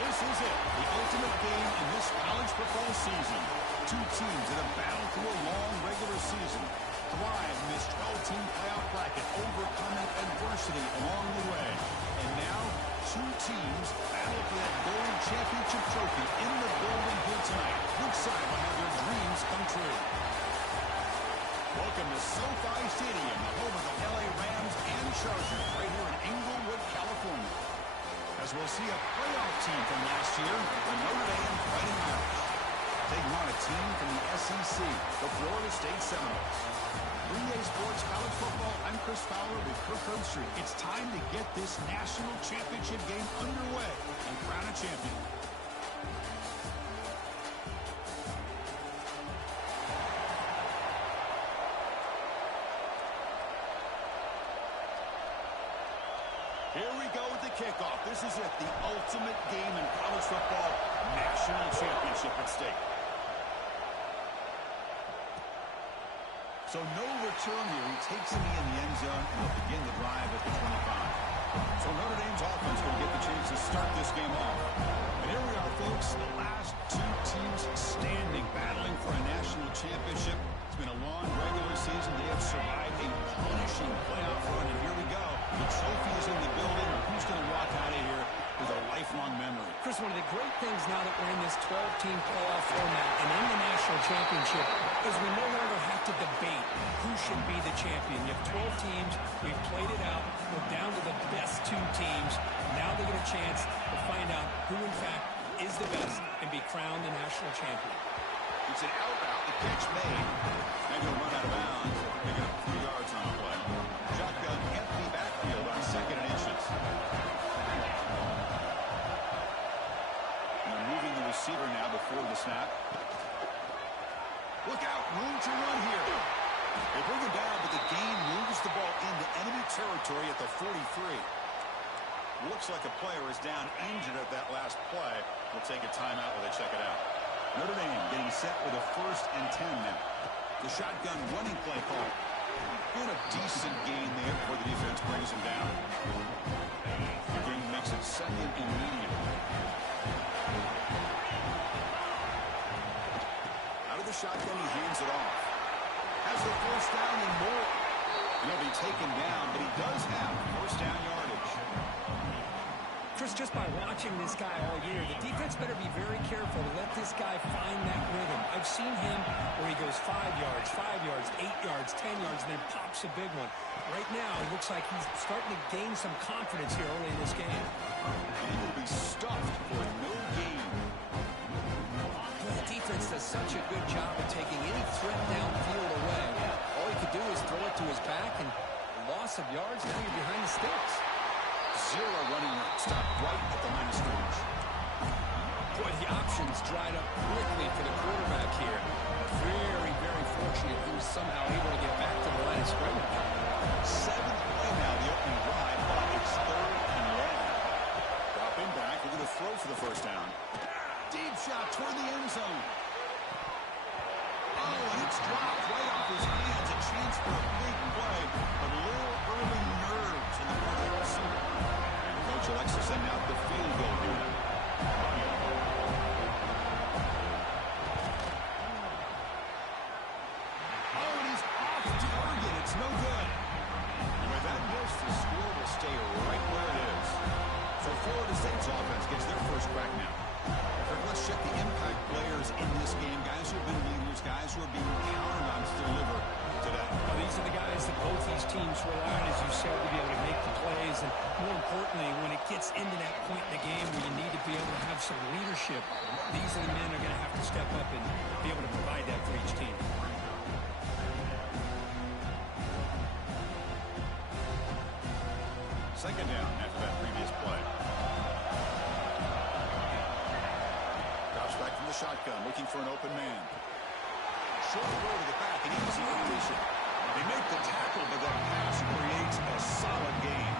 This is it, the ultimate game in this college football season. Two teams that have battled through a long regular season, thrive in this 12-team playoff bracket, overcoming adversity along the way. And now, two teams battle for that gold championship trophy in the building here tonight. Which side will have their dreams come true? Welcome to SoFi Stadium, the home of the LA Rams and Chargers, right here in Inglewood, California. As we'll see a playoff team from last year, the Notre Dame Fighting Irish, taking on a team from the SEC, the Florida State Seminoles. 3A Sports College Football, I'm Chris Fowler with Kirk Herbstreit. It's time to get this national championship game underway and crown a champion. Here we go with the kickoff. This is it, the ultimate game in college football, national championship at stake. So no return here. He takes it in the end zone, and they'll begin the drive at the 25. So Notre Dame's offense will get the chance to start this game off. And here we are, folks, the last two teams standing, battling for a national championship. It's been a long regular season. They have survived a punishing playoff run, and here we go. The trophy is in the building. Who's going to walk out of here with a lifelong memory? Chris, one of the great things now that we're in this 12-team playoff format and in the national championship is we no longer have to debate who should be the champion. You have 12 teams. We've played it out. We're down to the best two teams. Now they get a chance to find out who, in fact, is the best and be crowned the national champion. It's an out route. The pitch made. And he'll run out of bounds. They get 3 yards on the play. Shotgun, empty backfield on 2nd and inches. And moving the receiver now before the snap. Look out, room to run here. They bring him down, but the gain moves the ball into enemy territory at the 43. Looks like a player is down injured at that last play. We'll take a timeout while they check it out. Notre Dame getting set with a 1st and 10 now. The shotgun running play call. Been a decent gain there before the defense brings him down. The gain makes it 2nd and medium. Out of the shotgun, he hands it off. Has the 1st down and more. He'll be taken down, but he does have 1st down yardage. Chris, just by watching this guy all year, the defense better be very careful to let this guy find that rhythm. I've seen him where he goes 5 yards, 8 yards, 10 yards, and then pops a big one. Right now, it looks like he's starting to gain some confidence here early in this game. And he will be stuffed for no gain. The defense does such a good job of taking any threat downfield away. All he could do is throw it to his back, and loss of yards, now you're behind the sticks. 0 running room. Stop right at the line of scrimmage. Boy, the options dried up quickly for the quarterback here. Very, very fortunate he was somehow able to get back to the line of scrimmage. 7th play now, the opening drive, but it's 3rd and long. Dropping back, we're going to throw for the 1st down. Deep shot toward the end zone. Oh, and it's dropped right off his hands. A chance for a big play, but a little early nerves in the part of the receiver. Coach elects to send out the field goal unit. Oh, and he's off target. It's no good. And with that miss, the score will stay right where it is. So Florida State's offense gets their 1st crack now. Let's check the impact players in this game. Guys who have been leaders, guys who are being counted on to deliver today. Well, these are the guys that both these teams rely on, as you said, to be able to make the plays. And more importantly, when it gets into that point in the game where you need to be able to have some leadership, these are the men who are going to have to step up and be able to provide that for each team. Second down after that previous play. Back from the shotgun, looking for an open man. Short throw to the back, an easy completion. They make the tackle, but that pass creates a solid gain.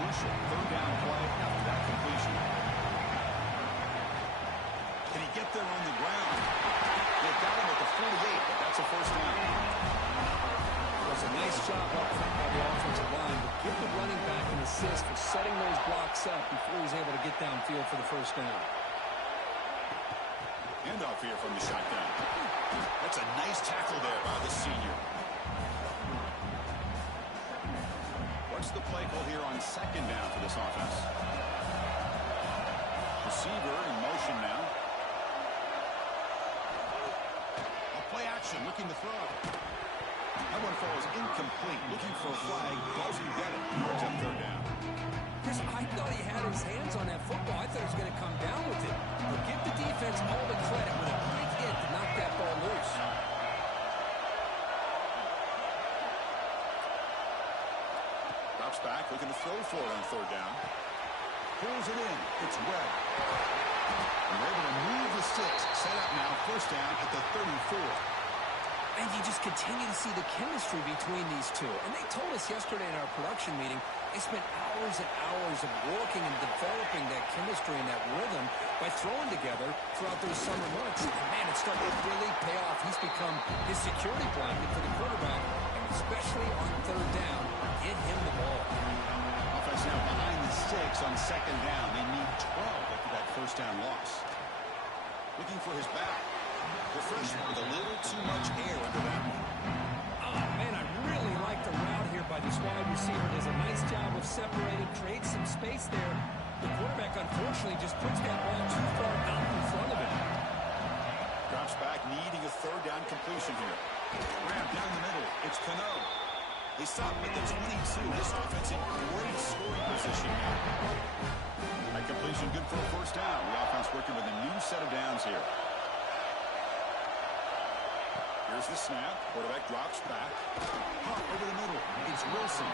Crucial 3rd down play after that completion. Can he get there on the ground? They got him at the 48, but that's a 1st down. was a nice job up front by the offensive line, but give the running back an assist for setting those blocks up before he's able to get downfield for the first down. Handoff here from the shotgun. That's a nice tackle there by the senior. What's the play call here on second down for this offense? Receiver in motion now. Play action, looking to throw. That one falls incomplete. Looking for a flag, doesn't get it. Brings up third down. Chris, I thought he had his hands on that football. I thought he was going to come down with it. But give the defense all the credit with a big hit to knock that ball loose. Drops back, looking to throw for it on third down. Pulls it in. It's Webb. And we're able to move the sticks. Set up now, first down at the 34. And you just continue to see the chemistry between these two. And they told us yesterday in our production meeting, they spent hours and hours of working and developing that chemistry and that rhythm by throwing together throughout those summer months. And man, it's starting to really pay off. He's become his security blanket for the quarterback, and especially on third down, get him the ball. Offense now behind the sticks on second down. They need 12 after that first down loss. Looking for his back. The freshman with a little too much air under that one. Oh, man, I really like the route here by this wide receiver. Does a nice job of separating, creates some space there. The quarterback, unfortunately, just puts that ball too far out in front of him. Drops back, needing a third down completion here. Grab down the middle. It's Cano. They stop at the 22. This offense in great scoring position now. That completion good for a first down. The offense working with a new set of downs here. Here's the snap. Quarterback drops back. Hop over the middle. It's Wilson.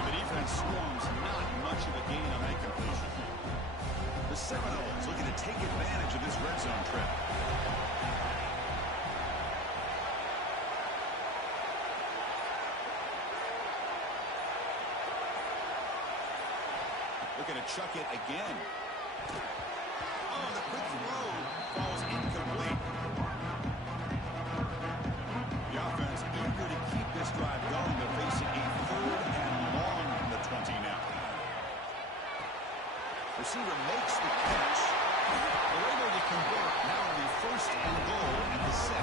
And the defense swarms. Not much of a gain on that completion. The Seminoles looking to take advantage of this red zone trip. Looking to chuck it again. Oh, the quick throw falls incomplete. The offense eager to keep this drive going. They're facing a third and long from the 20 now. Receiver makes the catch. They're able to convert. Now on the first and goal at the 6.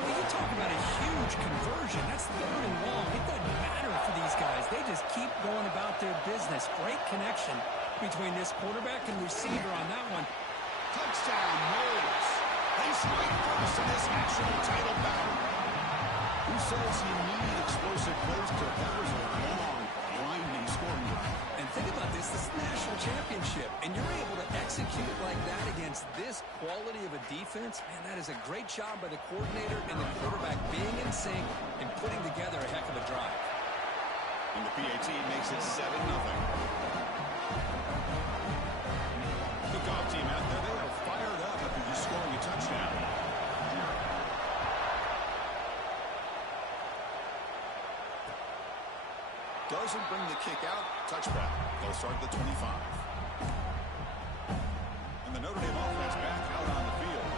Well, you talk about a huge conversion. That's third and long. It doesn't matter for these guys. They just keep going about their business. Great connection between this quarterback and receiver on that one. Touchdown, Knowles. Placed right first in this national title battle. Who says you need explosive plays, Kirk? That was a long, winding scoring drive. And think about this. This is the national championship, and you're able to execute like that against this quality of a defense. Man, that is a great job by the coordinator and the quarterback being in sync and putting together a heck of a drive. And the PAT makes it 7-0. The golf team out there, they are fired up after just scoring a touchdown. Doesn't bring the kick out. Touchback. They'll start at the 25. And the Notre Dame offense back out on the field.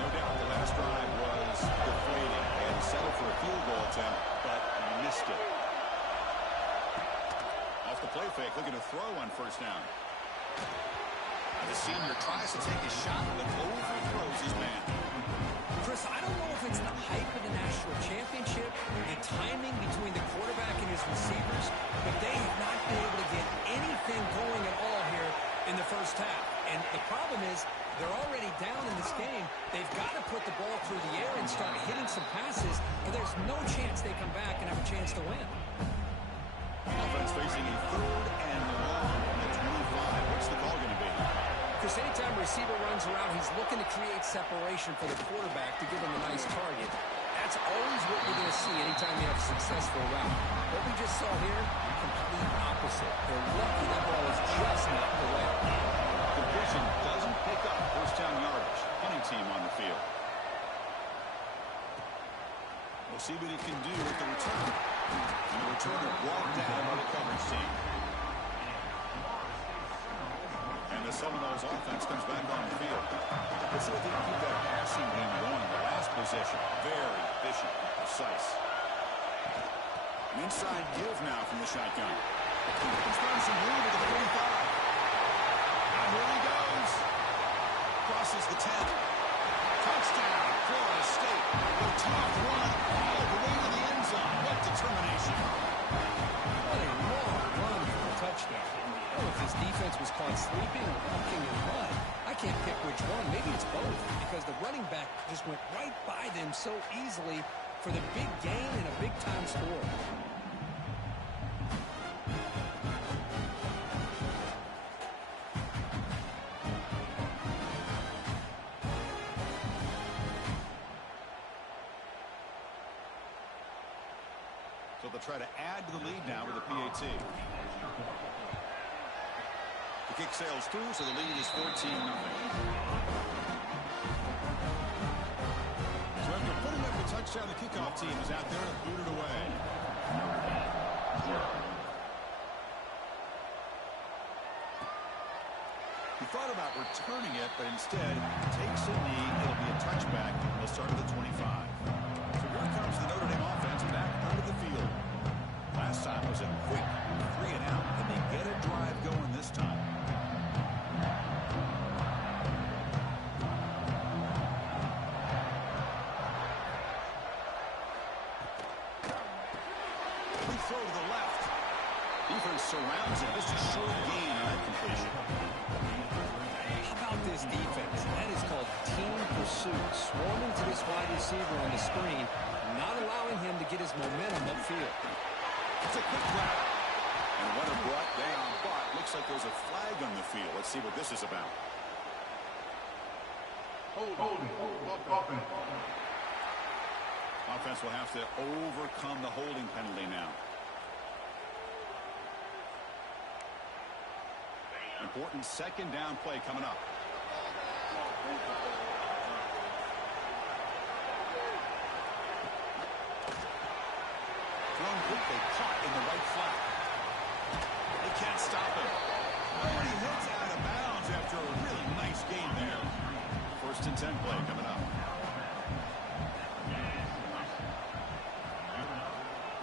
No doubt the last drive was deflating. They had to settle for a field goal attempt, but missed it. Off the play fake, looking to throw on first down. The senior tries to take a shot, but overthrows his man. Chris, I don't know if it's the hype of the national championship, the timing between the quarterback and his receivers, but they have not been able to get anything going at all here in the first half. And the problem is they're already down in this game. They've got to put the ball through the air and start hitting some passes, or there's no chance they come back and have a chance to win. Offense facing a third and long on the 25. What's the call going to be? Because anytime a receiver runs around, he's looking to create separation for the quarterback to give him a nice target. That's always what you're going to see anytime you have a successful route. What we just saw here, complete opposite. They're lucky that ball is just not the way. Completion doesn't pick up first down yardage. Punting team on the field. We'll see what he can do with the return. And the returner brought down by the coverage team. And the Seminoles offense comes back on the field. Let's see if they can keep that passing game going. The last possession, very efficient and precise. An inside give now from the shotgun. He's throwing some room to the 45. Now here he goes. Crosses the 10. Touchdown, Florida State. The top run all the way to the end zone. What determination. What a long run for a touchdown. I don't know if this defense was caught sleeping or walking in mud. I can't pick which one. Maybe it's both, because the running back just went right by them so easily for the big gain and a big-time score. So they'll try to add to the lead now with a PAT. The kick sails through, so the lead is 14-0. So after putting up the touchdown, the kickoff team is out there and booted away. He thought about returning it, but instead takes a knee. It'll be a touchback. They'll start at the 25. So here comes the Notre Dame offense back onto the field. Last time was a quick 3-and-out. Can they get a drive going this time? We throw to the left. Defense surrounds it. Just a short gain on that completion. How about this defense? That is called team pursuit. Swarming to this wide receiver on the screen, not allowing him to get his momentum upfield. It's a quick grab. And what a brought down, but looks like there's a flag on the field. Let's see what this is about. Holding. Offense will have to overcome the holding penalty now. Important second down play coming up. Thrown quickly, caught in the right flat. They can't stop him. Oh, and he hits out of bounds after a really nice game there. First and 10 play coming up.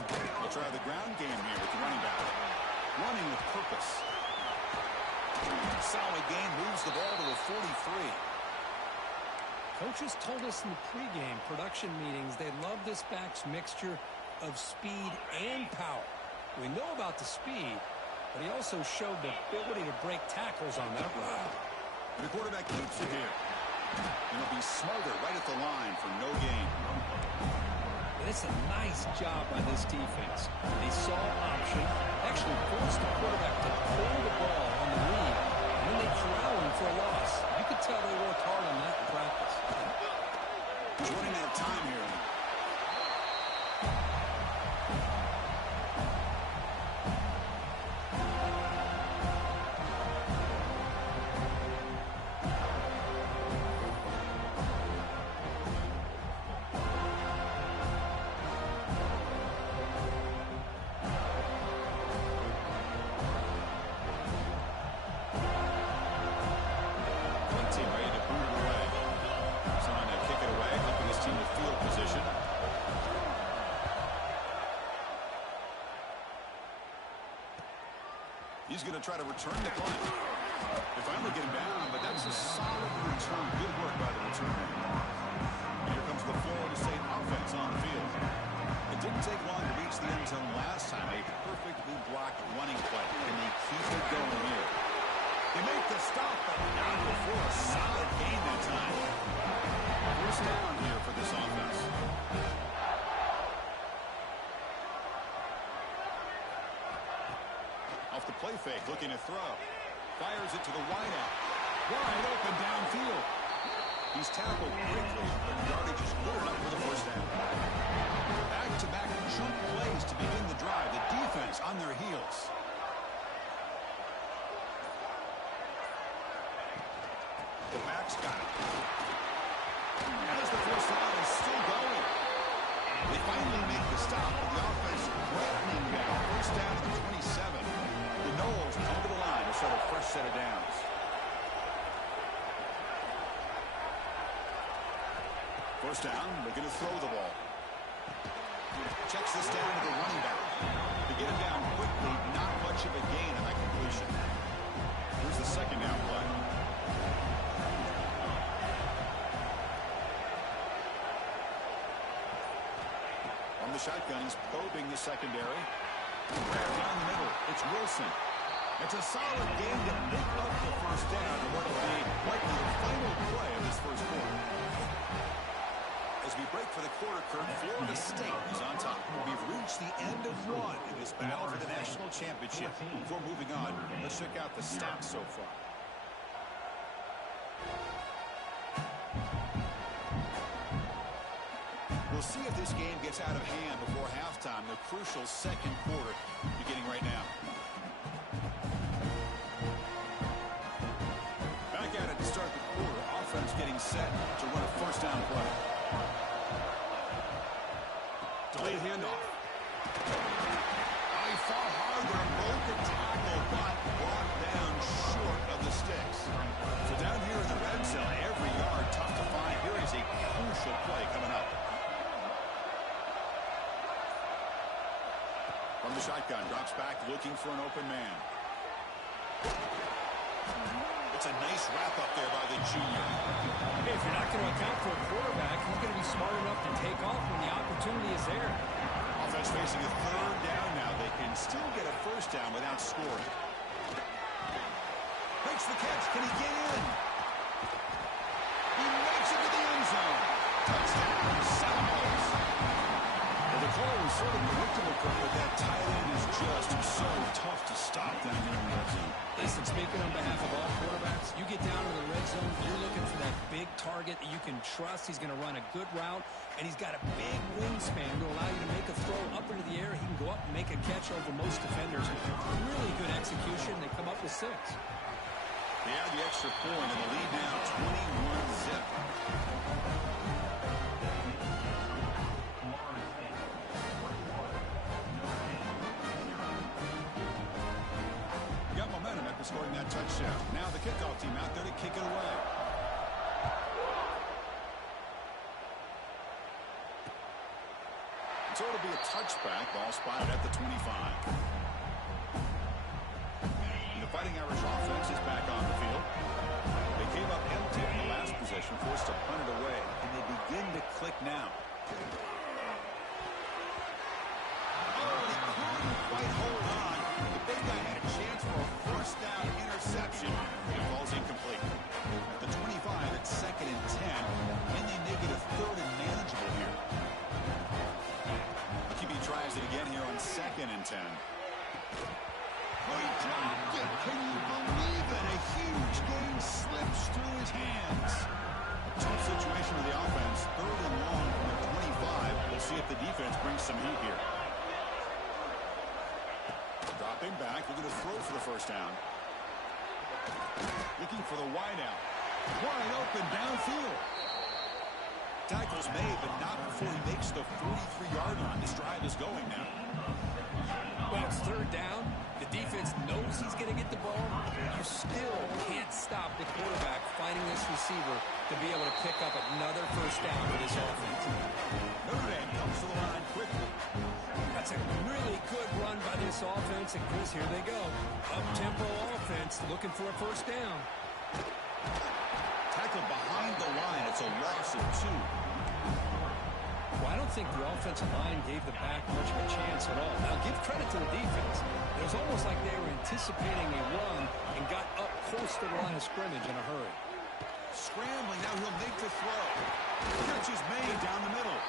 They'll try the ground game here with the running back. Running with purpose. Solid gain, moves the ball to the 43. Coaches told us in the pregame production meetings they love this back's mixture of speed and power. We know about the speed, but he also showed the ability to break tackles on that route. The quarterback keeps it here. And he'll be smothered right at the line for no gain. It's a nice job by this defense. They saw option, actually forced the quarterback to pull the ball on the lead, and then they corral him for a loss. You could tell they worked hard on that in practice. Joining that time here. He's going to try to return the punt. They finally get him down, but that's a solid return. Good work by the returner. And here comes the Florida State offense on the field. It didn't take long to reach the end zone last time. A perfectly blocked running play. Can they keep it going here? They make the stop, but not before a solid gain that time. First down here for this offense. Off the play fake, looking to throw. Fires it to the wideout. Wide open downfield. He's tackled quickly, but the yardage is good enough for the first down. Back-to-back chunk plays to begin the drive. The defense on their heels. The back's got it. As the first down is still going. They finally make the stop, but the offense threatening now. First down to the 27. The Noles come to the line to start a fresh set of downs. First down, looking to throw the ball. Checks this down to the running back. get him down quickly. Not much of a gain on that completion. Here's the second down play. On the shotgun, he's probing the secondary. Down the middle, it's Wilson. It's a solid game to pick up the first down in what will be likely the final play of this first quarter. As we break for the quarter, Kurt, Florida State is on top. We've reached the end of one in this battle for the national championship. Before moving on, let's check out the stats so far. We'll see if this game gets out of hand before halftime. The crucial second quarter beginning right now. Back at it to start the quarter. Offense getting set to run a first down play. Delayed handoff. He fought hard there, broke a tackle, but brought down short of the sticks. So down here in the red zone, every yard tough to find. Here is a crucial play coming up. From the shotgun, drops back, looking for an open man. It's a nice wrap up there by the junior. Hey, if you're not going to account for a quarterback, who's going to be smart enough to take off when the opportunity is there? Offense facing a third down now. They can still get a first down without scoring. Makes the catch. Can he get in? He makes it to the end zone. Touchdown, Seminoles. Well, the call was sort of predictable, but that tight end is just so tough to stop down there in the red zone. Listen, speaking on behalf of all quarterbacks, you get down to the red zone, you're looking for that big target that you can trust. He's going to run a good route, and he's got a big wingspan to allow you to make a throw up into the air. He can go up and make a catch over most defenders. Really good execution. They come up with 6. They add the extra point, and the lead now 21-zip. Scoring that touchdown. Now the kickoff team out there to kick it away. So it'll be a touchback. Ball spotted at the 25. And the Fighting Irish offense is back on the field. They came up empty in the last possession, forced to punt it away, and they begin to click now. Oh, he couldn't quite hold on. The big guy had a chance for a first down interception. It falls incomplete. At the 25, it's 2nd and 10. And they make it a 3rd and manageable here. QB tries it again here on 2nd and 10. Oh, he dropped it. Can you believe it? A huge game slips through his hands. Tough situation with the offense. 3rd and long from the 25. We'll see if the defense brings some heat here. Dropping back, looking to throw for the first down. Looking for the wideout. Wide open downfield. Tackle's made, but not before he makes the 43-yard line. This drive is going now. Well, it's 3rd down. The defense knows he's going to get the ball. You still can't stop the quarterback finding this receiver to be able to pick up another first down for this offense. Notre Dame comes to the line quickly. That's a really good run by this offense, and Chris, here they go. Up-tempo offense, looking for a first down. Tackle behind the line. It's a loss of 2. Well, I don't think the offensive line gave the back much of a chance at all. Now, give credit to the defense. It was almost like they were anticipating a run and got up close to the line of scrimmage in a hurry. Scrambling, now he'll make the throw. Catch is made down the middle.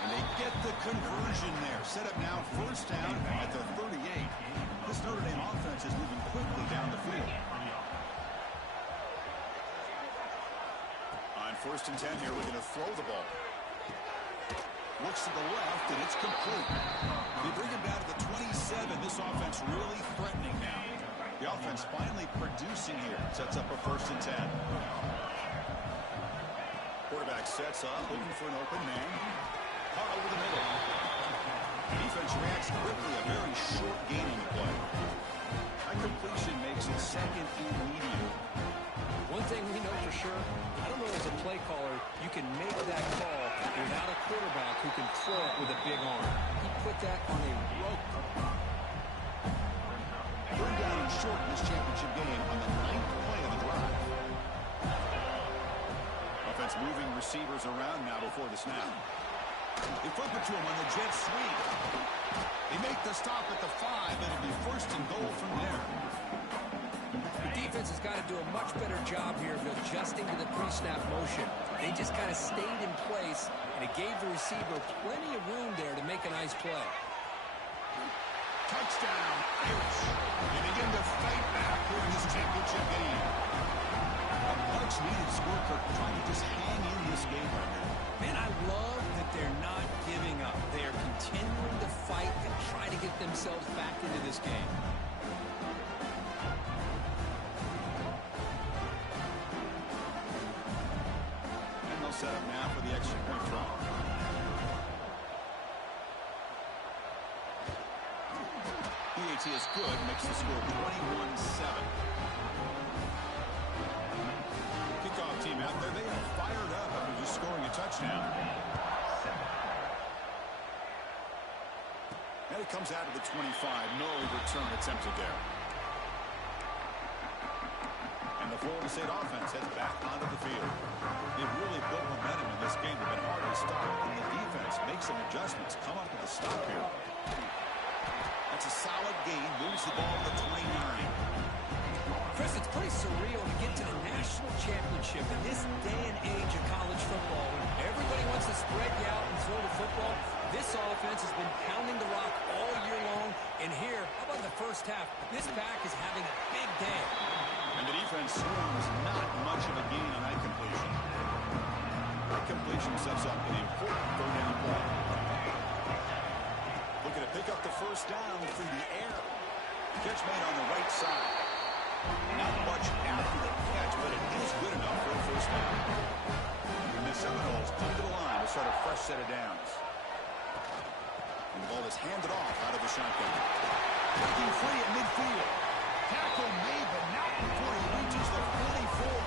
And they get the conversion there. Set up now first down at the 38. This Notre Dame offense is moving quickly down the field. On 1st and 10 here, we're going to throw the ball. Looks to the left, and it's complete. They bring him down to the 27. This offense really threatening now. The offense finally producing here. Sets up a 1st and 10. Quarterback sets up, looking for an open man. Caught over the middle. Defense reacts quickly. A very short gain on the play. That completion makes it 2nd and medium. One thing we know for sure, I don't know as a play caller, you can make that call without a quarterback who can throw it with a big arm. He put that on a rope. shorten this championship game on the 9th play of the drive. Offense moving receivers around now before the snap. They flip it to him on the jet sweep. They make the stop at the 5. It'll be first and goal from there. The defense has got to do a much better job here of adjusting to the pre-snap motion. They just kind of stayed in place, and it gave the receiver plenty of room there to make a nice play. Touchdown, Irish. They begin to fight back here in this championship game. A much-needed score, Kirk, trying to just hang in this game right now. Man, I love that they're not giving up. They are continuing to fight and try to get themselves back into this game. And they'll set up now for the extra point try. PAT is good, makes the score 21-7. Kickoff team out there, they are fired up after just scoring a touchdown. And it comes out of the 25. No return attempted there. And the Florida State offense heads back onto the field. They've really built momentum in this game. They've been hard to stop. And the defense makes some adjustments. Come up with a stop here. That's a solid gain. Moves the ball to the 29. Chris, it's pretty surreal to get to the national championship in this day and age of college football. When everybody wants to spread you out and throw the football, this offense has been pounding the rock all year long. And here, how about the first half? This back is having a big day. And the defense swings not much of a gain on that completion. That completion sets up an important third down play. Looking to pick up the first down through the air. Catch made on the right side. Not much after the catch, but it is good enough for a first down. And the Seminoles come to the line to start a fresh set of downs. And the ball is handed off out of the shotgun. Breaking free at midfield. Tackle made, but not before he reaches the 44.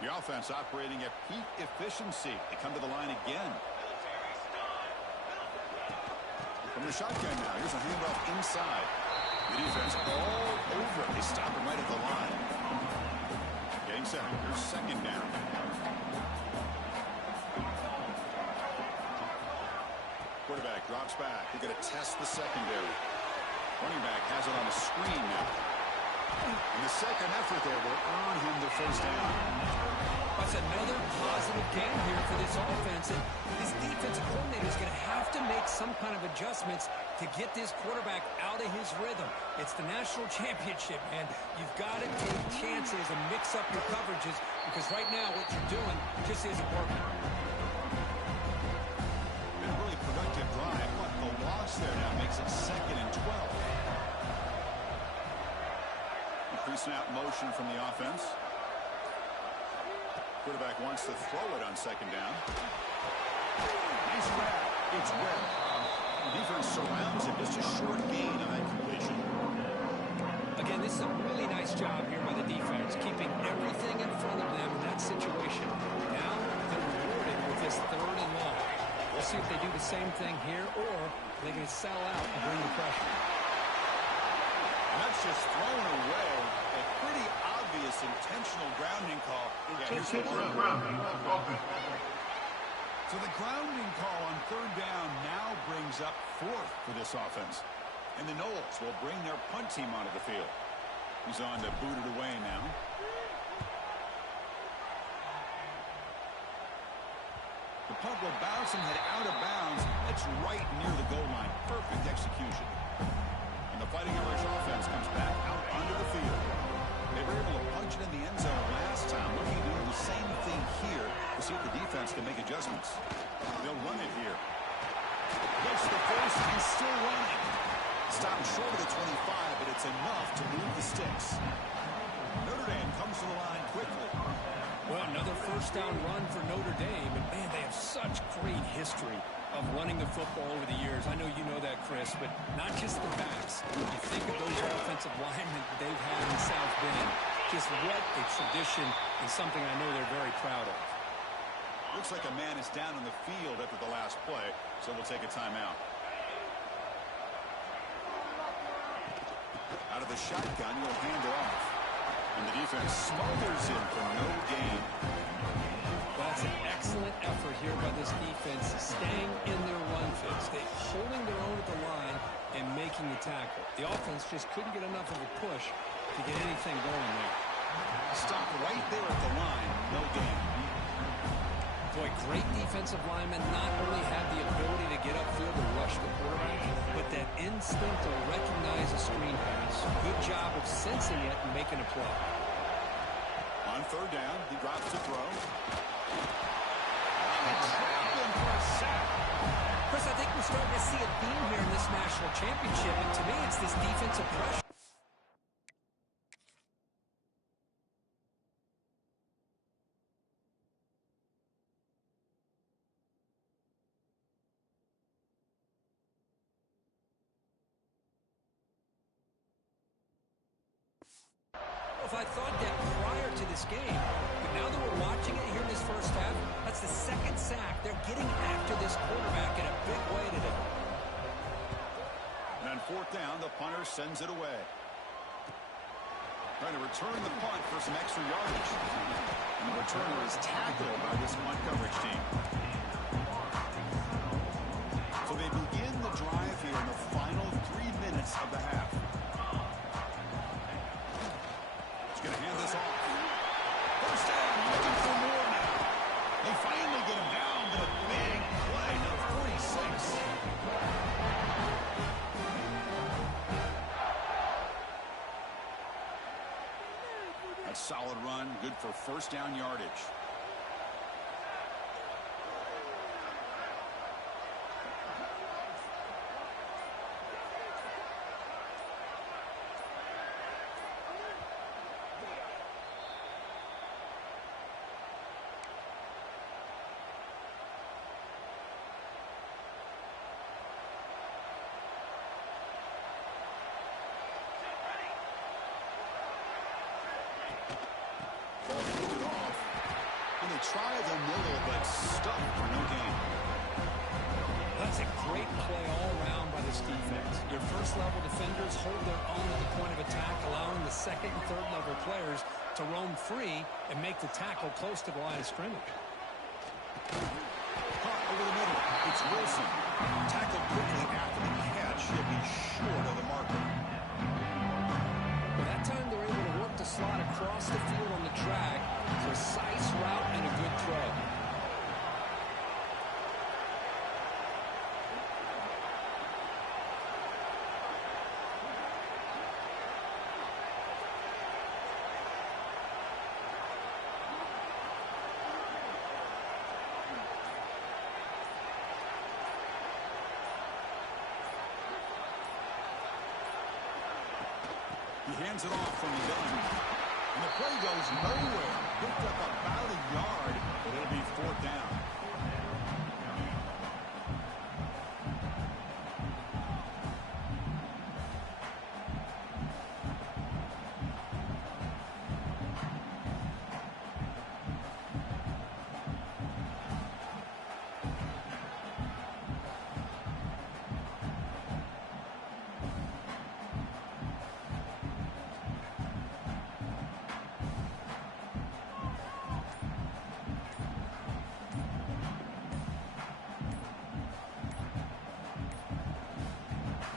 The offense operating at peak efficiency. They come to the line again. From the shotgun now, here's a handoff inside. The defense all over it. They stop him right at the line. Getting set. Here's second down. Quarterback drops back. They're going to test the secondary. Running back has it on the screen now. And the second effort there will earn him the first down. That's another positive game here for this offense. And this defensive coordinator is going to have to make some kind of adjustments to get this quarterback out of his rhythm. It's the national championship, and you've got to take chances and mix up your coverages because right now what you're doing just isn't working. Been a really productive drive, but the loss there now makes it 2nd and 12. Pre-snap motion from the offense. Quarterback wants to throw it on second down. Nice grab. It's Webb. The defense surrounds him. Just a short gain on that completion. Again, this is a really nice job here by the defense, keeping everything in front of them in that situation. Now they're rewarded with this 3rd and long. We'll see if they do the same thing here, or they're going to sell out and bring the pressure. And that's just thrown away. A pretty obvious intentional grounding call. So the grounding call on 3rd down now brings up 4th for this offense. And the Noles will bring their punt team onto the field. He's on to boot it away now. The punt will bounce and head out of bounds. That's right near the goal line. Perfect execution. And the Fighting Irish offense comes back out onto the field. They were able to punch it in the end zone last time. Looking to do the same thing here to see if the defense can make adjustments. They'll run it here. Gets the first. He's still running. Stopped short of the 25, but it's enough to move the sticks. Notre Dame comes to the line quickly. Well, another first down run for Notre Dame. And, man, they have such great history of running the football over the years. I know you know that, Chris, but not just the backs. You think of those offensive linemen they've had in South Bend. Just what a tradition and something I know they're very proud of. Looks like a man is down on the field after the last play, so we'll take a timeout. Out of the shotgun, he'll hand it off. And the defense smothers him for no gain. That's an excellent effort here by this defense, staying in their run fix. They're holding their own at the line and making the tackle. The offense just couldn't get enough of a push to get anything going there. Stop right there at the line, no gain. Boy, great defensive linemen not only have the ability to get upfield and rush the quarterback, but that instinct to recognize a screen pass. Good job of sensing it and making a play. On third down, he drops to throw. Trapped him for a sack. Chris, I think we're starting to see a theme here in this national championship, and to me, it's this defensive pressure. If I thought that prior to this game, but now that we're watching it here in this first half, that's the second sack. They're getting after this quarterback in a big way today. And on fourth down, the punter sends it away. Trying to return the punt for some extra yardage. And the returner is tackled by this punt coverage team. So they begin the drive here in the final 3 minutes of the half. Going to hand this off. First down, looking for more now. They finally get him down, but a big play, number 46. A solid run, good for first down yardage. Try the middle, but stuck for no gain. That's a great play all around by this defense. Your first-level defenders hold their own at the point of attack, allowing the second and third-level players to roam free and make the tackle close to the line of scrimmage. Caught over the middle. It's Wilson. Tackled quickly after the catch. He'll be short of the marker. Well, that time they're able to work the slot across the field on the drag. Precise route and a good throw. He hands it off from the gun. And the play goes nowhere. Picked up about a yard, but it'll be fourth down.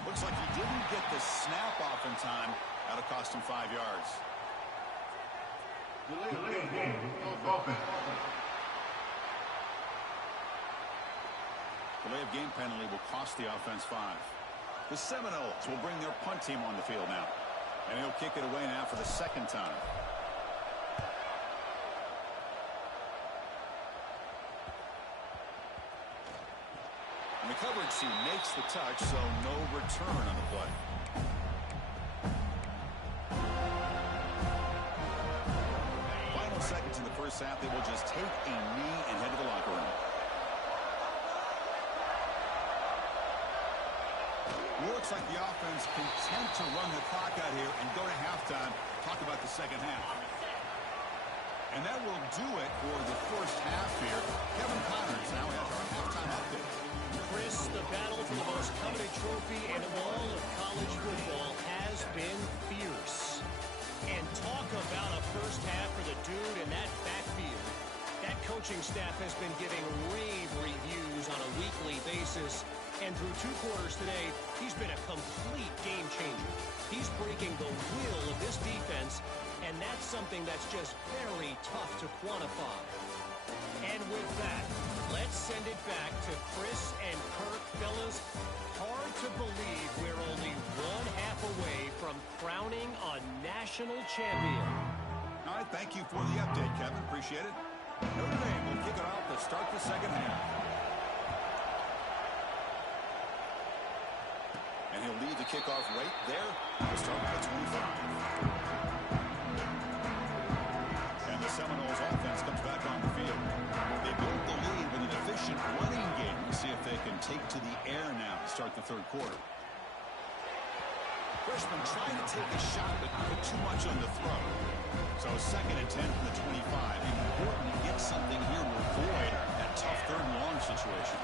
Looks like he didn't get the snap off in time. That'll cost him 5 yards. Delay of game penalty will cost the offense 5. The Seminoles will bring their punt team on the field now. And he'll kick it away now for the second time. And the coverage team makes the touch, so no return on the play. Final seconds in the first half, they will just take a knee and head to the locker room. Looks like the offense content to run the clock out here and go to halftime. Talk about the second half. And that will do it for the first half here. Kevin Connors now has our halftime update. Chris, the battle for the most coveted trophy in all of college football has been fierce. And talk about a first half for the dude in that backfield. That coaching staff has been giving rave reviews on a weekly basis. And through 2 quarters today, he's been a complete game changer. He's breaking the will of this defense, and that's something that's just very tough to quantify. And with that, let's send it back to Chris and Kirk. Fellas, hard to believe we're only 1 half away from crowning a national champion. All right, thank you for the update, Kevin. Appreciate it. Notre Dame will kick it off to start the second half. And he'll lead the kickoff right there to start at 25. And the Seminoles offense comes back on the field. They built the lead with an efficient running game. We'll see if they can take to the air now to start the third quarter. Freshman trying to take a shot, but put too much on the throw. So 2nd and 10 from the 25. Important to get something here to avoid that tough 3rd and long situation.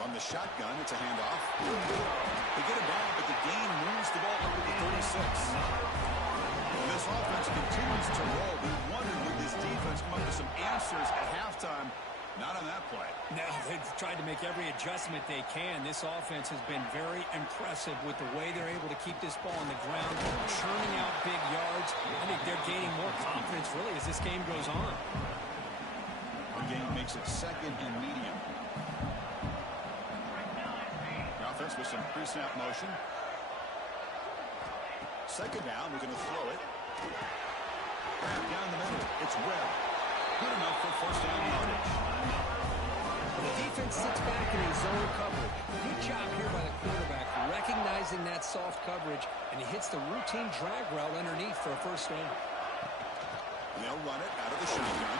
On the shotgun, it's a handoff. They get it back, but the gain moves the ball over to the 36. And this offense continues to roll. We wondered, would this defense come up with some answers at halftime? Not on that play. No, they've tried to make every adjustment they can. This offense has been very impressive with the way they're able to keep this ball on the ground, churning out big yards. I think they're gaining more confidence, really, as this game goes on. The game makes it 2nd and medium. The offense with some pre-snap motion. 2nd down, we're going to throw it. Down the middle, it's Webb. Good enough for 1st down yardage. The defense sits back in his zone coverage. Good job here by the quarterback, recognizing that soft coverage, and he hits the routine drag route underneath for a 1st down. They'll run it out of the shotgun.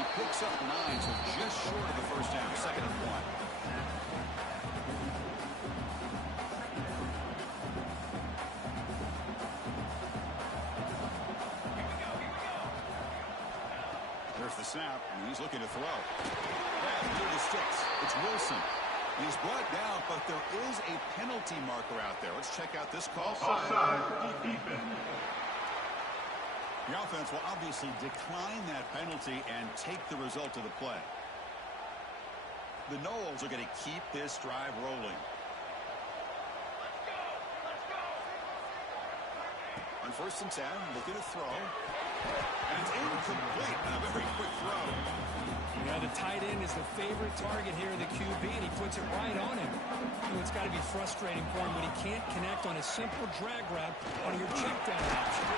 He picks up 9, so just short of the 1st down, 2nd and 1. There's the snap, and he's looking to throw. Near the sticks. It's Wilson. And he's brought down, but there is a penalty marker out there. Let's check out this call. Offside. Defense. The offense will obviously decline that penalty and take the result of the play. The Noles are going to keep this drive rolling. On 1st and 10, looking to throw. And it's incomplete. A very quick throw. Yeah, the tight end is the favorite target here in the QB, and he puts it right on him. You know, it's got to be frustrating for him when he can't connect on a simple drag route on your check down option.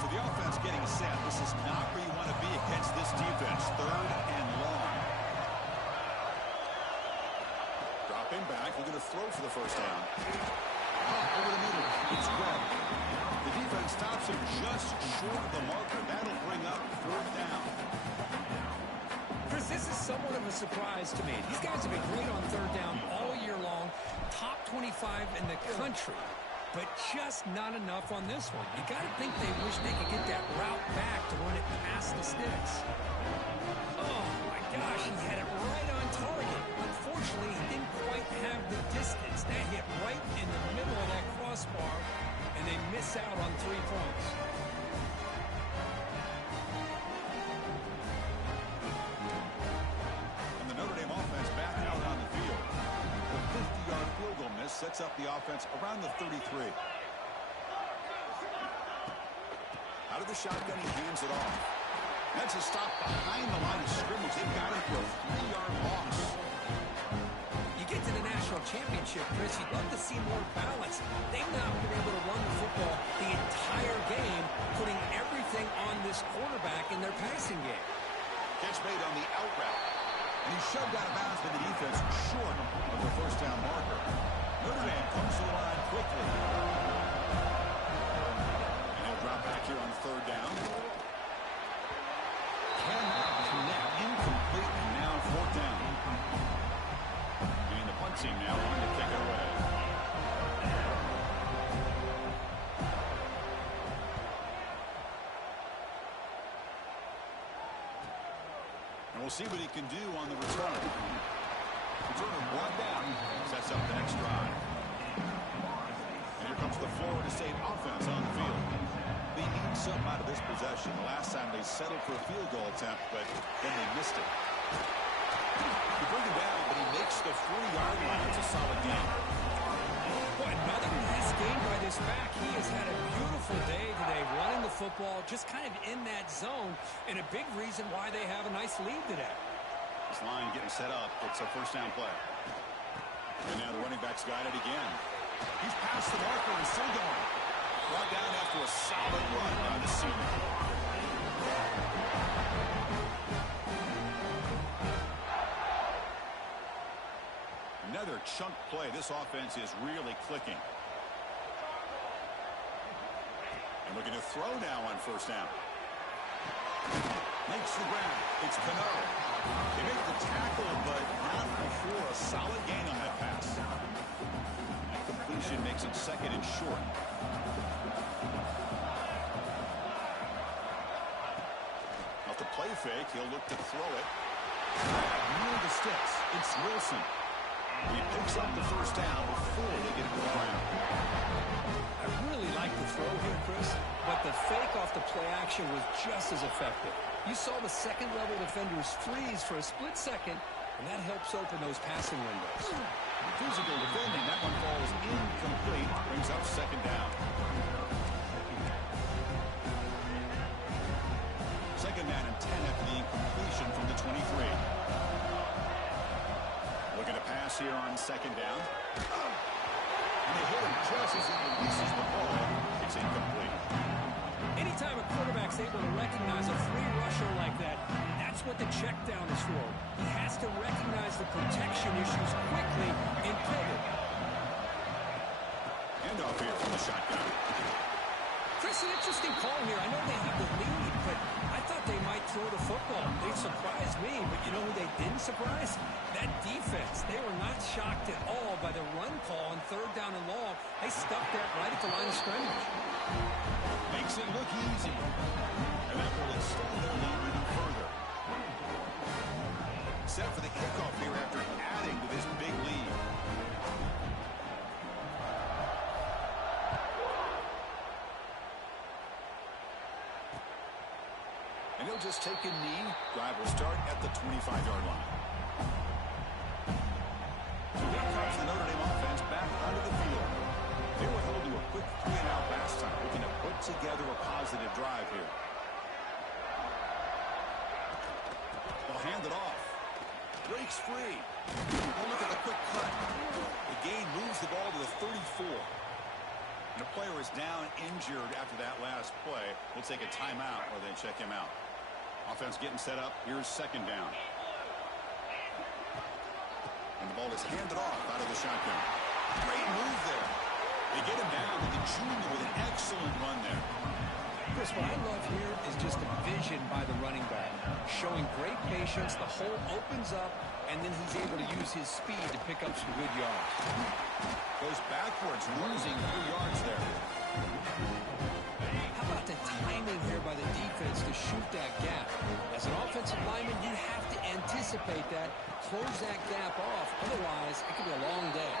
So the offense getting set. This is not where you want to be against this defense. 3rd and long. Dropping back. We're going to throw for the 1st down. Over the middle. It's Webb. The defense stops him just short of the marker. That'll bring up 4th down. Chris, this is somewhat of a surprise to me. These guys have been great on 3rd down all year long. Top 25 in the country. But just not enough on this one. You got to think they wish they could get that route back to run it past the sticks. Oh, my gosh, he had it right on target. Unfortunately, he didn't quite have the distance. That hit right in the middle of that crossbar, and they miss out on 3 points. And the Notre Dame offense back out on the field. The 50-yard field goal miss sets up the offense around the 33. Out of the shotgun, he hands it off. That's a stop behind the line of scrimmage. They've got him for a 3-yard loss. You get to the national championship, Chris, you'd love to see more balance. They've not been able to run the football the entire game, putting everything on this quarterback in their passing game. Catch made on the out route. And he's shoved out of bounds by the defense short of the 1st down marker. Notre Dame comes to the line quickly. And he'll drop back here on 3rd down. Cannot connect. Incomplete. And now 4th down. And the punt team now on to kick it away. And we'll see what he can do on the return. Returner brought down. Sets up the next drive. And here comes the Florida State offense on the field. They need something out of this possession. The last time they settled for a field goal attempt, but then they missed it. They bring him down, but he makes the 40-yard line. It's a solid game. Boy, another nice game by this back. He has had a beautiful day today running the football, just kind of in that zone, and a big reason why they have a nice lead today. This line getting set up. It's a first down play. And now the running back's got it again. He's past the marker and still going. Brought down after a solid run by the senior. Another chunk play. This offense is really clicking. And looking to throw now on first down. Makes the ground. It's Cano. They make the tackle, but not before a solid gain on that pass. That completion makes it second and short. Off the play fake, he'll look to throw it. Near the sticks. It's Wilson. He picks up the first down before they get it to the ground. I really like the throw here, Chris, but the fake off the play action was just as effective. You saw the second-level defenders freeze for a split second, and that helps open those passing windows. Physical defending. That one falls incomplete. Brings up second down. Second down and 10 after the incompletion from the 23. Looking to pass here on second down. And they hit him just as he releases the ball. It's incomplete. Anytime a quarterback's able to recognize a free rusher like that, that's what the check down is for. He has to recognize the protection issues quickly and pivot. Handoff here from the shotgun. Chris, an interesting call here. I know they have the lead, but I thought they might throw the football. They surprised me, but you know who they didn't surprise? That defense. They were not shocked at all by the run call on third down and long. They stuck that right at the line of scrimmage. Makes it look easy. And that will extend their lead even further. Set for the kickoff here after adding to this big lead. And he'll just take a knee. Drive will start at the 25-yard line. So here comes the Notre Dame offense back onto the field. They were held to a quick 3-and-out last time, looking to put together a positive drive here. They'll hand it off. Breaks free. Oh, look at the quick cut. The gain moves the ball to the 34. And the player is down injured after that last play. We'll take a timeout or they check him out. Offense getting set up. Here's second down. And the ball is handed off out of the shotgun. Great move there. They get him down with the junior with an excellent run there. Chris, what I love here is just the vision by the running back. Showing great patience. The hole opens up, and then he's able to use his speed to pick up some good yards. Goes backwards, losing 3 yards there. How about the timing here by the defense to shoot that gap? As an offensive lineman, you have to anticipate that, close that gap off. Otherwise, it could be a long day.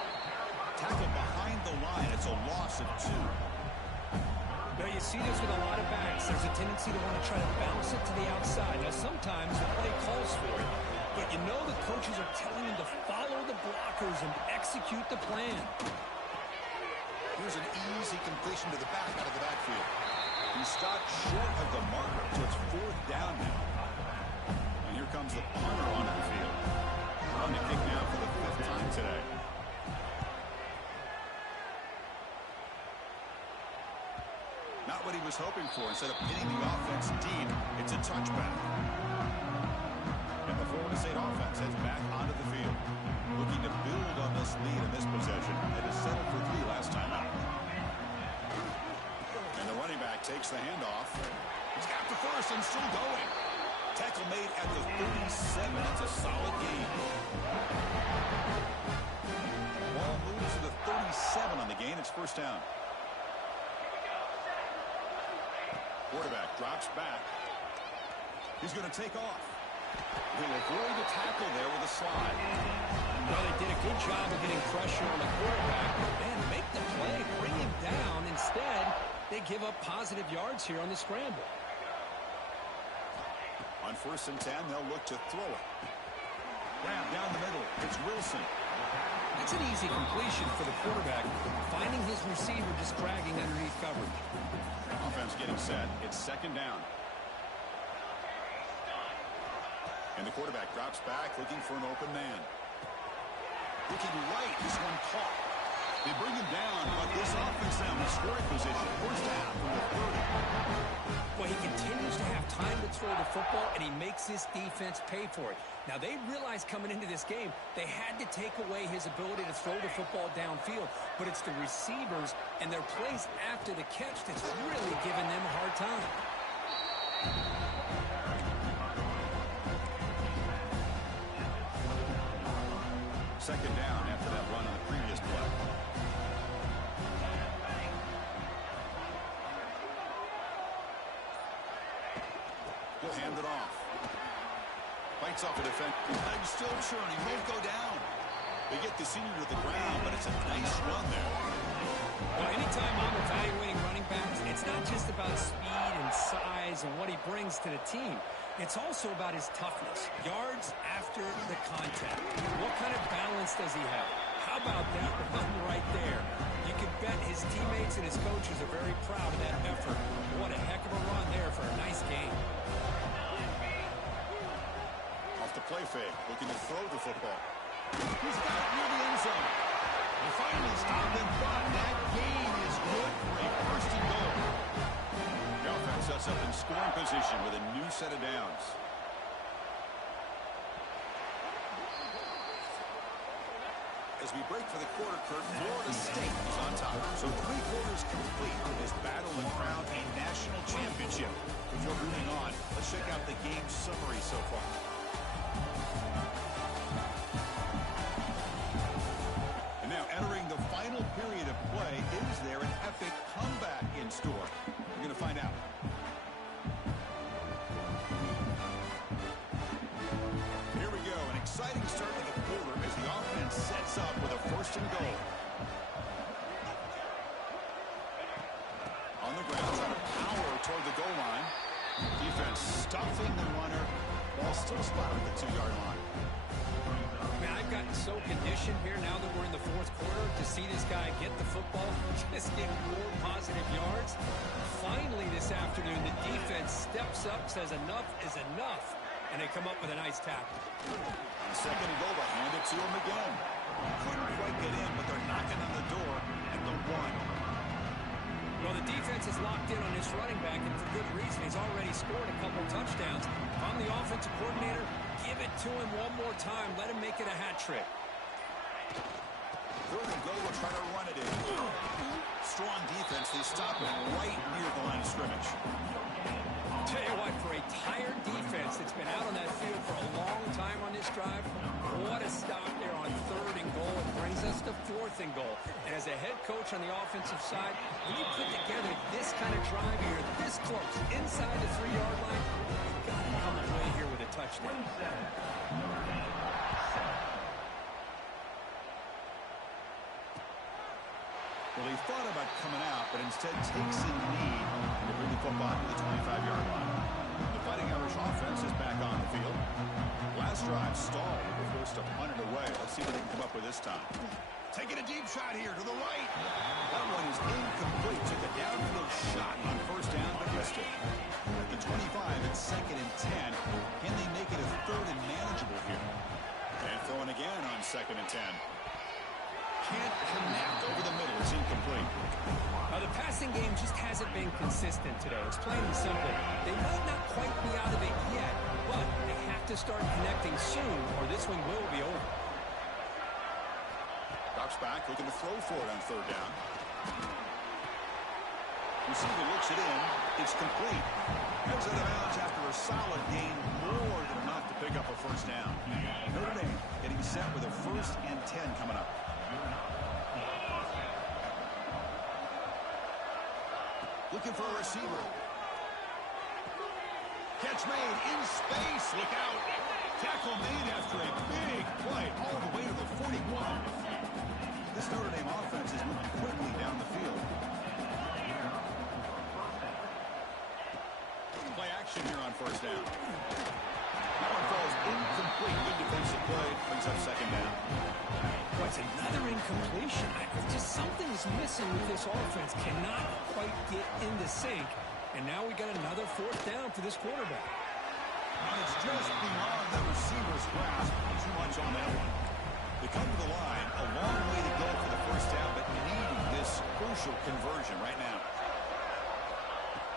Tackle behind the line. It's a loss of 2. Now, you see this with a lot of backs. There's a tendency to want to try to bounce it to the outside. Now, sometimes the play calls for it, but you know the coaches are telling them to follow the blockers and execute the plan. Here's an easy completion to the back out of the backfield. He stopped short of the marker, so it's fourth down now. And here comes the punter onto the field. On the kick now for the 5th time today. Not what he was hoping for. Instead of hitting the offense deep, it's a touchback. And the Florida State offense heads back onto the field, looking to build on this lead in this possession. It is settled for 3 last time out. And the running back takes the handoff. He's got the first and still going. Tackle made at the 37. That's a solid gain. Ball moves to the 37 on the gain. It's first down. Quarterback drops back. He's going to take off. He'll avoid the tackle there with a slide. Well, they did a good job of getting pressure on the quarterback. Man, make the play, bring him down. Instead, they give up positive yards here on the scramble. On 1st and 10, they'll look to throw it. Grab down the middle. It's Wilson. That's an easy completion for the quarterback, finding his receiver just dragging underneath coverage. Offense getting set. It's 2nd down. And the quarterback drops back, looking for an open man. Looking right, this one caught. They bring him down, but this offense now in scoring position. 1st down from the 30. Well, he continues to have time to throw the football, and he makes his defense pay for it. Now, they realized coming into this game, they had to take away his ability to throw the football downfield, but it's the receivers and their plays after the catch that's really giving them a hard time. 2nd down after that run on the previous play. He'll hand it off. Fights off a defense. His legs still churning. Won't go down. They get the senior to the ground, but it's a nice run there. Well, anytime I'm evaluating running backs, it's not just about speed and size and what he brings to the team. It's also about his toughness. Yards after the contact. What kind of balance does he have? How about that run right there? You can bet his teammates and his coaches are very proud of that effort. What a heck of a run there for a nice game. Off the play fake, looking to throw the football. He's got it near the end zone. He finally stopped him, but that gain is good for a 1st and goal. The offense sets up in scoring position with a new set of downs. As we break for the quarter, Kurt, Florida State is on top. So 3 quarters complete in this battle and crown a national championship. Before moving on, let's check out the game summary so far. And now entering the final period of play, is there an epic comeback in store? We're going to find out. Here we go, an exciting start to the quarter as the offense sets up with a 1st and goal. On the ground, trying to power toward the goal line. Defense stuffing the runner. Ball still spotted at the 2-yard line. Man, I've gotten so conditioned here now that we're in the 4th quarter to see this guy get the football, just get more positive yards. Finally this afternoon, the defense steps up, says enough is enough, and they come up with a nice tackle. 2nd and goal, they hand it to him again. Couldn't quite get in, but they're knocking on the door at the 1. Well, the defense is locked in on this running back, and for good reason. He's already scored a couple touchdowns. If I'm the offensive coordinator, give it to him one more time. Let him make it a hat trick. 3rd and goal, we'll try to run it in. Strong defense. They stop it right near the line of scrimmage. Tell you what, for a tired defense that's been out on that field for a long time on this drive, what a stop there on 3rd and goal. It brings us to 4th and goal. And as a head coach on the offensive side, when you put together this kind of drive here, this close, inside the 3-yard line, you've got to come away here with a touchdown. Well, he thought about coming out, but instead takes a knee to bring the football to the 25-yard line. The Fighting Irish offense is back on the field. Last drive stalled. They're forced to punt it away. Let's see what they can come up with this time. Taking a deep shot here to the right. That one is incomplete. Took a downfield shot on 1st down, but missed it. At the 25, it's 2nd and 10. Can they make it a 3rd and manageable here? And throwing again on 2nd and 10. Can't connect over the middle. It's incomplete. The passing game just hasn't been consistent today. It's plain and simple. They might not quite be out of it yet, but they have to start connecting soon or this one will be over. Drops back, looking to throw for it on 3rd down. Receiver looks it in. It's complete. Heads out of bounds after a solid gain, more than enough to pick up a 1st down. Notre Dame getting set with a 1st and 10 coming up. Looking for a receiver. Catch made in space. Look out. up second down. What's another incompletion? Just something's missing with this offense. Cannot quite get into sync. And now we got another fourth down for this quarterback. It's just beyond the receiver's grasp. Too much on that one. They come to the line. A long way to go for the first down, but needing this crucial conversion right now.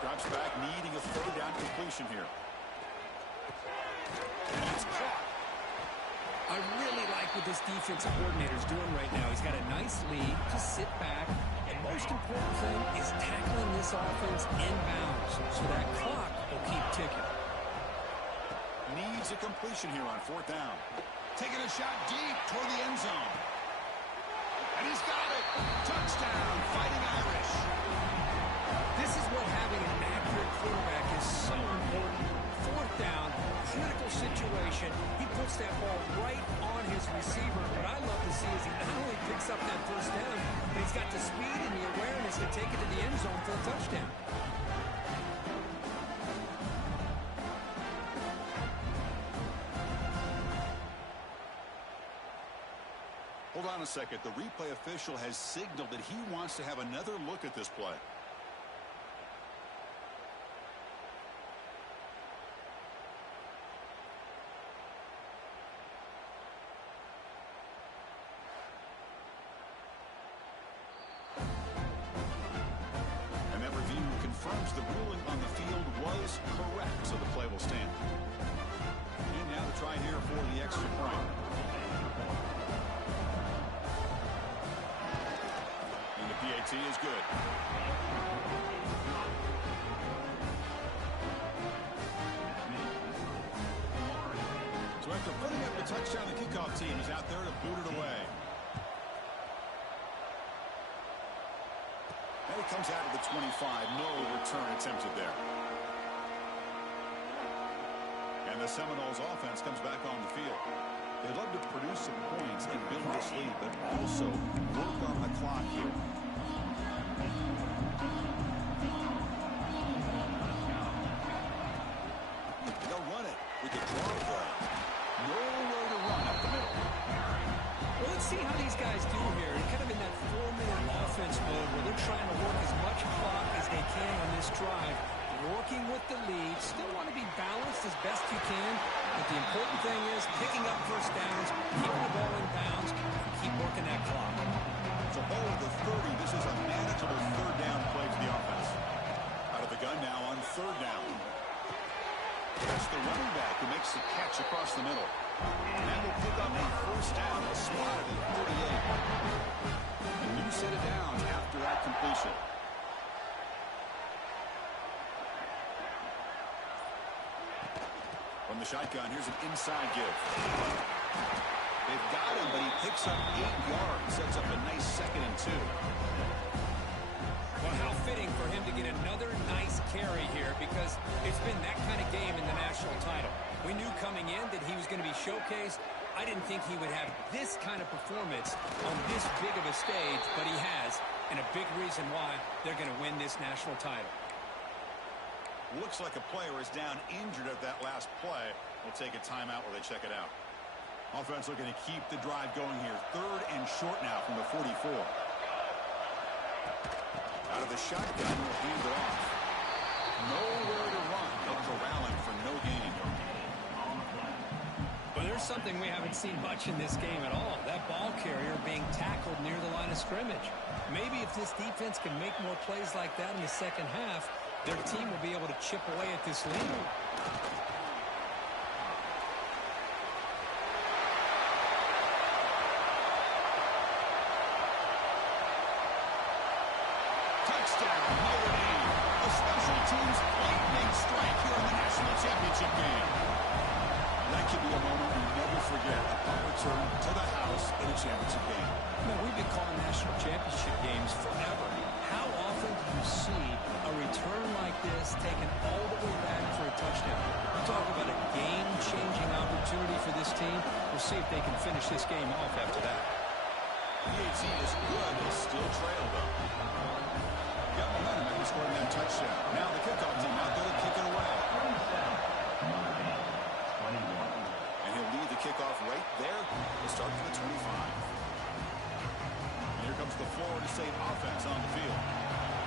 Drops back, needing a third down completion here. And it's caught. I really like what this defensive coordinator is doing right now. He's got a nice lead to sit back. And most important thing is tackling this offense inbounds so that clock will keep ticking. Needs a completion here on fourth down. Taking a shot deep toward the end zone. And he's got it. Touchdown, Fighting Irish. This is what having an accurate quarterback is so important. Fourth down, critical situation. He puts that ball right on his receiver. What I love to see is he not only picks up that first down, but he's got the speed and the awareness to take it to the end zone for a touchdown. Hold on a second. The replay official has signaled that he wants to have another look at this play. And that review confirms the ruling on the field was correct, so the play will stand. And now the try here for the extra point. PAT is good. So after putting up the touchdown, the kickoff team is out there to boot it away. And it comes out of the 25. No return attempted there. And the Seminoles offense comes back on the field. They'd love to produce some points and build this lead, but also work on the clock here. They'll run it with the draw play. Nowhere to run up the middle. Well, let's see how these guys do here. They're kind of in that 4-minute offense mode where they're trying to work as much clock as they can on this drive. Working with the lead. Still want to be balanced as best you can. But the important thing is picking up first downs, keeping the ball in bounds, and keep working that clock. So ball at the 30. This is a manageable third down play for the offense. Out of the gun now on third down. That's the running back who makes the catch across the middle. And that will pick up a first down, spotted at 38. A new set of downs after that completion. From the shotgun, here's an inside give. They've got him, but he picks up 8 yards. Sets up a nice 2nd and 2. Well, how fitting for him to get another nice carry here because it's been that kind of game in the national title. We knew coming in that he was going to be showcased. I didn't think he would have this kind of performance on this big of a stage, but he has, and a big reason why they're going to win this national title. Looks like a player is down injured at that last play. We'll take a timeout while they check it out. Offense looking to keep the drive going here. 3rd and short now from the 44. Out of the shotgun, will hand it off. Nowhere to run. They'll corral him for no gain. Well, there's something we haven't seen much in this game at all. That ball carrier being tackled near the line of scrimmage. Maybe if this defense can make more plays like that in the second half, their team will be able to chip away at this lead. Touchdown, Notre Dame. A special teams lightning strike here in the national championship game. That could be a moment you never forget. A punt return to the house in a championship game. Man, we've been calling national championship games forever. How often do you see a return like this taken all the way back for a touchdown? You talk about a game-changing opportunity for this team. We'll see if they can finish this game off after that. PAT is good. They still trail, though. Got momentum after scoring that touchdown. Now the kickoff team out there to kick it away. And he'll lead the kickoff right there. We'll start from the 25. And here comes the Florida State offense on the field.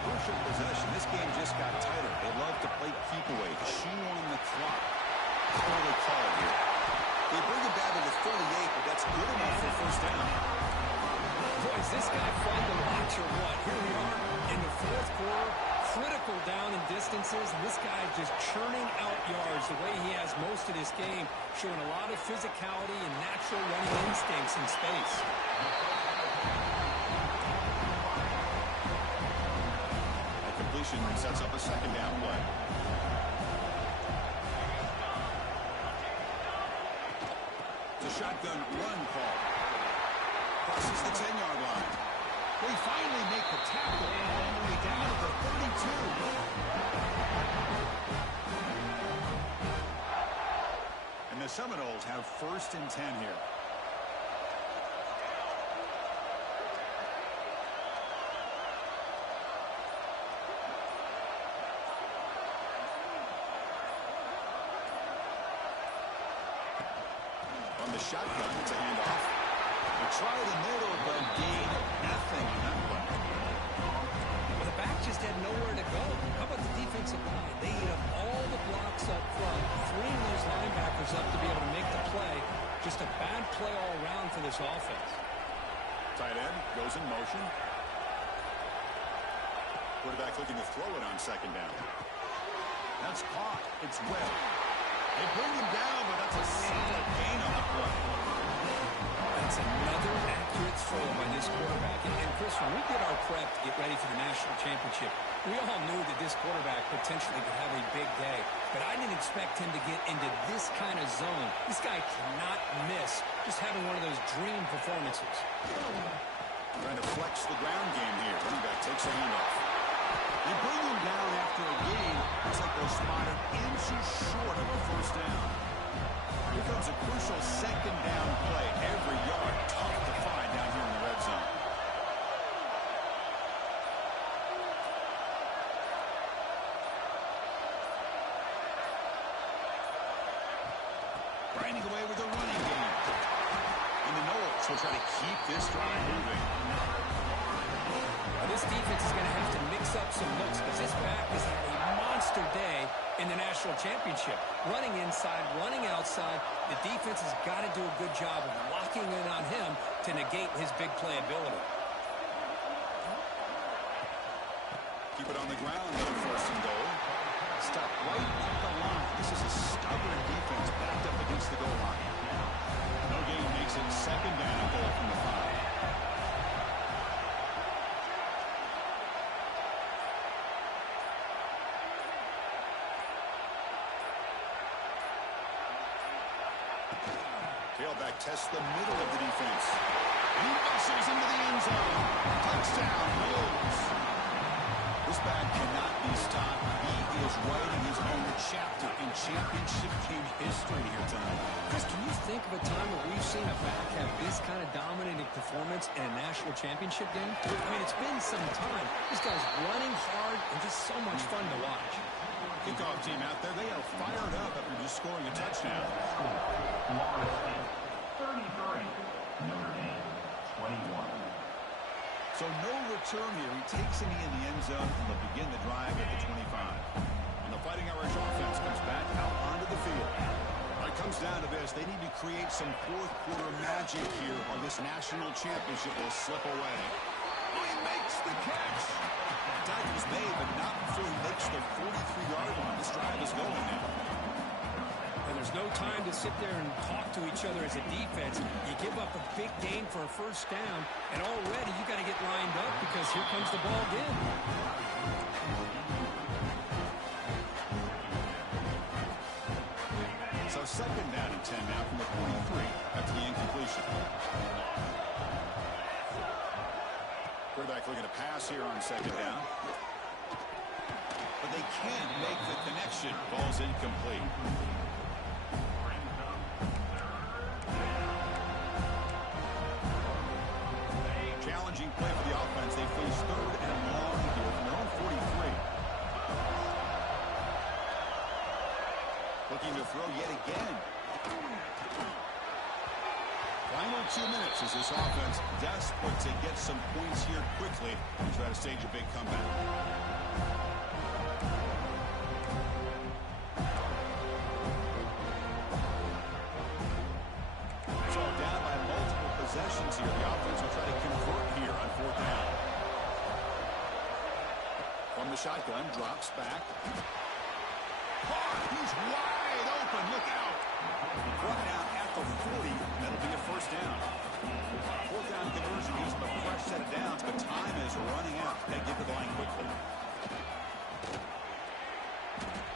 Crucial possession. This game just got tighter. They love to play keep away, shoehorn the clock. Poorly called here. They bring it down to the 38, but that's good enough for first down. Boy, is this guy fun to watch or what? Here we are in the fourth quarter, critical down and distances, and this guy just churning out yards the way he has most of this game, showing a lot of physicality and natural running instincts in space. That completion sets up a second down play. The shotgun run call. Crosses the 10-yard line. They finally make the tackle all the way down to the 32. And the Seminoles have first and 10 here. On the shotgun, it's a handoff. They try the middle, but gain nothing on that play. Well, the back just had nowhere to go. How about the defensive line? They ate up all the blocks up front, freeing those linebackers up to be able to make the play. Just a bad play all around for this offense. Tight end goes in motion. Quarterback looking to throw it on second down. That's caught. It's Webb. They bring him down, but that's a solid gain on the play. That's another accurate throw by this quarterback. And Chris, when we did our prep to get ready for the national championship, we all knew that this quarterback potentially could have a big day. But I didn't expect him to get into this kind of zone. This guy cannot miss just having one of those dream performances. Trying to flex the ground game here. Running back takes a handoff. They bring him down after a gain. Looks like they'll spot him inches short of a first down. Here comes a crucial second down play. Every yard tough to find down here in the red zone. Grinding away with a running game. And the Noles will try to keep this drive moving. This defense is going to have to mix up some looks because this back has had a monster day in the national championship. Running inside, running outside. The defense has got to do a good job of locking in on him to negate his big play ability. Keep it on the ground, though, first and goal. Stop right at the line. This is a stubborn defense backed up against the goal line. No gain makes it second down and goal from the 5. Tailback tests the middle of the defense. And he rushes into the end zone. Touchdown, Noles. This back cannot be stopped. He is writing his own chapter in championship game history here tonight. Chris, can you think of a time where we've seen a back have this kind of dominating performance in a national championship game? I mean, it's been some time. This guy's running hard and just so much fun to watch. Kickoff team out there, they are fired up after just scoring a touchdown. Florida State 33, Notre Dame 21. So no return here. He takes a knee in the end zone and they'll begin the drive at the 25. And the Fighting Irish offense comes back out onto the field. When it comes down to this, they need to create some fourth quarter magic here or this national championship will slip away. Oh, he makes the catch. The tackle's made, but not before he makes the 43-yard line. This drive is going now. And there's no time to sit there and talk to each other as a defense. You give up a big gain for a first down, and already you got to get lined up because here comes the ball again. So second down and 10 now from the 43 after the incompletion. Quarterback looking to pass here on second down. But they can't make the connection. Ball's incomplete. Challenging play for the offense. They face third and long here from their own 43. Looking to throw yet again. about 2 minutes as this offense desperate to get some points here quickly and try to stage a big comeback. So down by multiple possessions here. The offense will try to convert here on 4th down. From the shotgun, drops back. He's wide open. Look out. Brought down at the 40. That'll be a 1st down. 4th down conversion using a fresh set of downs, but time is running out. They get to the line quickly.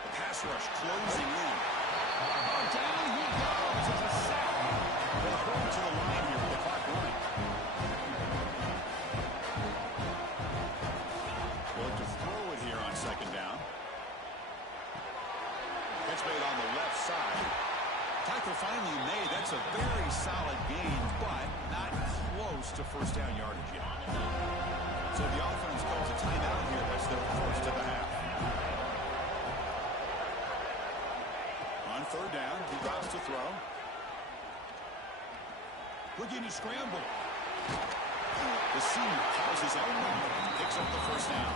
The pass rush closing in. Down he goes as a sack. They're going to the line here with the clock running. Look to throw it here on 2nd down. Pitch made on the left side. Tackle finally made. That's a very solid gain, but not close to 1st down yardage yet. So the offense calls a timeout here. That's their 1st of the half. On 3rd down, he drops to throw. Looking to scramble. The senior calls his own number. Picks up the 1st down.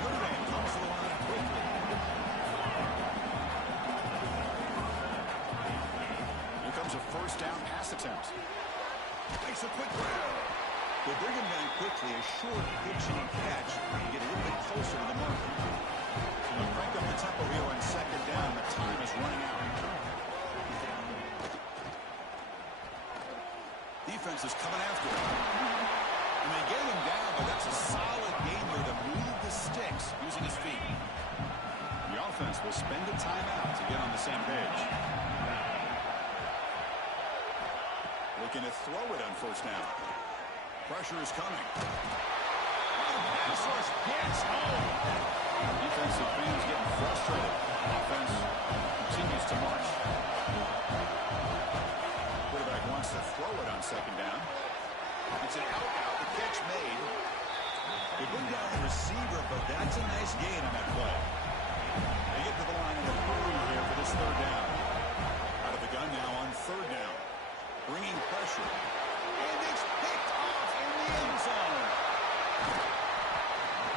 Notre Dame comes to the line quickly. Here comes a 1st down pass attempt. Makes a quick grab. They bring him down quickly. A short pitch and catch. You get a little bit closer to the mark. They'll crank up the tempo here on 2nd down. The time is running out. Defense is coming after him. And they get him down, but that's a solid game here to move the sticks using his feet. The offense will spend a timeout to get on the same page. Looking to throw it on 1st down. Pressure is coming. Pass rush gets home. Defensive fans getting frustrated. Offense continues to march. Quarterback wants to throw it on 2nd down. It's an out. The catch made. They bring down the receiver, but that's a nice gain on that play. They get to the line in a hurry here for this 3rd down. Out of the gun now on 3rd down. Bringing pressure. And it's picked off in the end zone.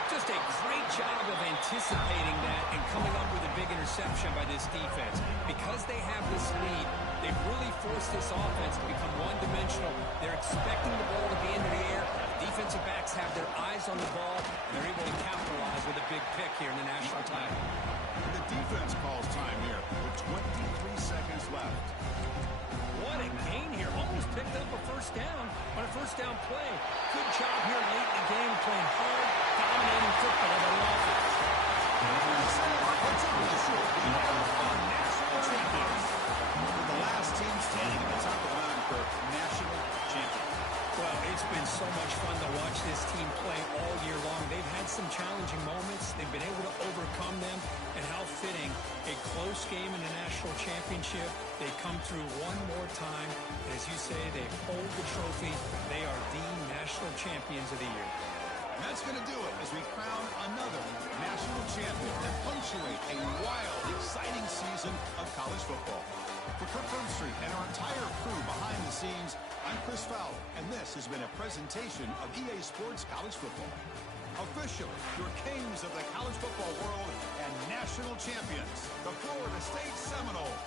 Just a great job of anticipating that and coming up with a big interception by this defense. Because they have this lead, they've really forced this offense to become one-dimensional. They're expecting the ball to be into the air. The defensive backs have their eyes on the ball, and they're able to capitalize with a big pick here in the national title. The defense calls time here with 23 seconds left. What a gain here. Almost picked up a 1st down on a 1st down play. Good job here late in the game, playing hard, dominating football by the offense. National champions. With the last team standing at the top of the mountain for national champion. Well, it's been so much fun to watch this team play all year long. They've had some challenging moments. They've been able to overcome them. And how fitting, a close game in the national championship. They come through one more time. And as you say, they hold the trophy. They are the national champions of the year. And that's going to do it as we crown another national champion and punctuate a wild, exciting season of college football. For Kirk Street and our entire crew behind the scenes, I'm Chris Fowler, and this has been a presentation of EA Sports College Football. Officially, your kings of the college football world and national champions, the Florida State Seminoles.